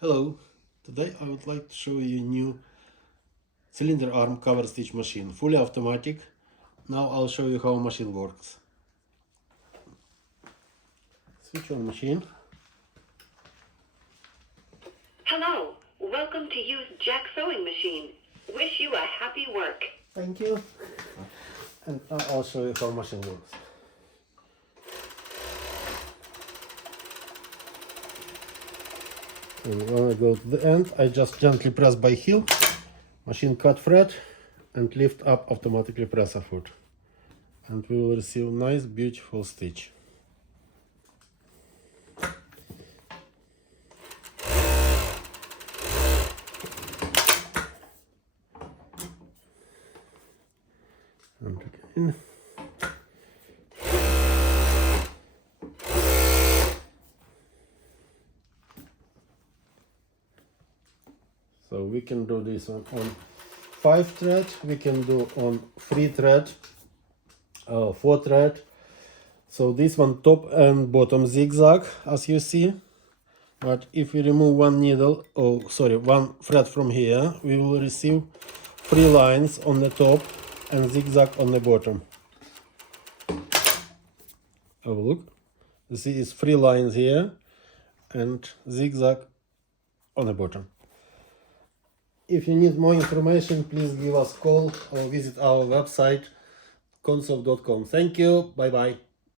Hello, today I would like to show you a new cylinder arm cover stitch machine, fully automatic. Now I'll show you how machine works. Switch on machine. Hello, welcome to use Jack sewing machine. Wish you a happy work. Thank you. And now I'll show you how machine works. And when I go to the end, I just gently press by heel, machine cut thread, and lift up automatically press a foot. And we will receive nice beautiful stitch. And again. So we can do this on 5 thread, we can do on 3 thread, 4 thread. So this one top and bottom zigzag, as you see. But if we remove one needle, one thread from here, we will receive 3 lines on the top and zigzag on the bottom. Have a look. You see, it's 3 lines here and zigzag on the bottom. If you need more information, please give us a call or visit our website console.com. Thank you. Bye bye.